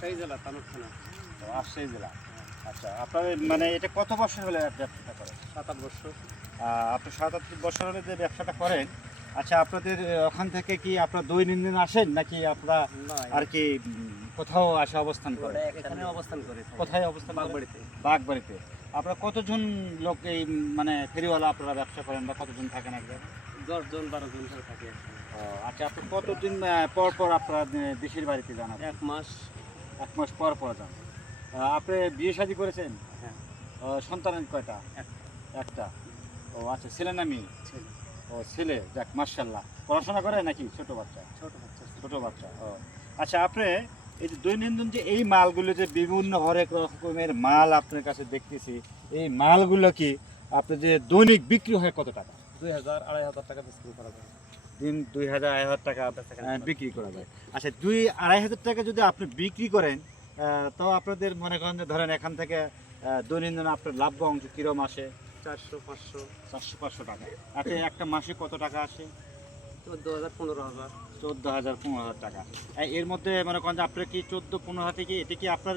রাজশাহী জেলা তানুর থানা। রাজশাহী জেলা। আচ্ছা, আপনার মানে এটা কত বছর হলে ব্যবসাটা করেন? 7-8 বছর। আপনি 7-8 বছর হলে যে ব্যবসাটা করেন, আচ্ছা আপনাদের ওখান থেকে কি আপনারা দৈনন্দিন আসেন নাকি আপনারা না, আর কি কোথাও আসে অবস্থান করেন? এখানে অবস্থান করে থাকি। কোথায় অবস্থান করেন? বাগবাড়িতে। বাগবাড়িতে। আপনারা কতজন লোক এই মানে ফেরিওয়ালা আপনারা ব্যবসা করেন বা কতজন থাকেন এক জায়গায়? 10 জন 12 জন ধরে থাকি এখানে। আচ্ছা, আপনি কতদিন পর পর আপনারা দেশের বাড়িতে যান? 1 মাস। 1 মাস পর পর যান। আপনি বিয়ে শাদী করেছেন? হ্যাঁ। সন্তান কয়টা? একটা। একটা। ও আচ্ছা, ছেলে না মেয়ে? ছেলে। ও ছেলে, যাক মাশাআল্লাহ। পড়াশোনা করে নাকি ছোট বাচ্চা? ছোট বাচ্চা। ছোট বাচ্চা। আচ্ছা, আপনি এই যে দৈনন্দিন যে এই মালগুলো যে বিভিন্ন হরেক রকমের মাল আপনার কাছে দেখতেছি, এই মালগুলো কি আপনি যে দৈনিক বিক্রি হয় কত টাকা? 2000-2500 টাকা বিক্রি করা যায়। দিন 2000-2500 টাকা বিক্রি করা যায়। আচ্ছা, 2-2500 টাকা যদি আপনি বিক্রি করেন, তো আপনাদের মনে করেন যে ধরেন এখান থেকে দৈনন্দিন আপনার লাভ অংশ কিরম আসে? 400-500। 400-500 টাকা। আপনি একটা মাসে কত টাকা আসে? 14,000-15,000। 14,000-15,000 টাকা। এর মধ্যে মনে করেন যে আপনার কি 14-15,000 থেকে এটা কি আপনার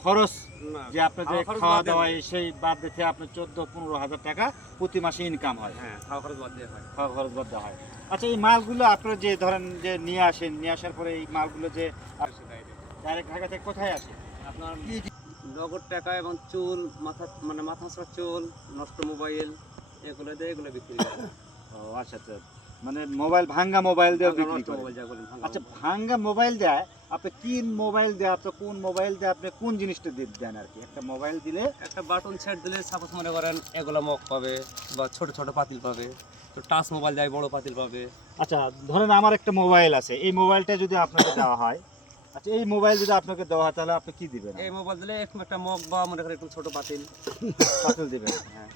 খরচ, না, যে আপনার যে খাওয়া খরচ খাওয়া বাদ দিয়ে দাওয়া সেই বাদ দিতে আপনার 14-15,000 টাকা প্রতি মাসে ইনকাম হয়? হ্যাঁ, খাওয়া খরচ বাদ দিয়ে হয়। খাওয়া খরচ বাদ দেওয়া হয়। আচ্ছা, এই মালগুলো আপনারা যে ধরেন যে নিয়ে আসেন, নিয়ে আসার পরে এই মালগুলো যে ডাইরেক্ট ঢাকা থেকে কোথায় আসে? আপনার নগদ টাকা এবং চুল, মাথা ছাড়া চুল, নষ্ট মোবাইল, এগুলো দিয়ে এগুলো বিক্রি করে। আচ্ছা আচ্ছা, মানে মোবাইল, ভাঙ্গা মোবাইল দিয়ে বিক্রি নষ্ট করে। মোবাইল যা বলেন, ভাঙা আচ্ছা, মোবাইল। ভাঙ্গা মোবাইল দেয় আপনি কি মোবাইল দেয়, আপনি কোন মোবাইল দিয়ে আপনি কোন জিনিসটা দেন আর কি? একটা মোবাইল দিলে একটা বাটন সেট দিলে সাপোজ মনে করেন এগুলো মগ পাবে বা ছোট ছোট পাতিল পাবে, তো টাচ মোবাইল দেয় বড় পাতিল পাবে। আচ্ছা, ধরেন আমার একটা মোবাইল আছে, এই মোবাইলটা যদি আপনাকে দেওয়া হয়, আচ্ছা এই মোবাইল যদি আপনাকে দেওয়া হয় তাহলে আপনি কি দিবেন? এই মোবাইল দিলে এরকম একটা মগ বা মনে করেন একটু ছোট পাতিল পাতিল দিবেন। হ্যাঁ।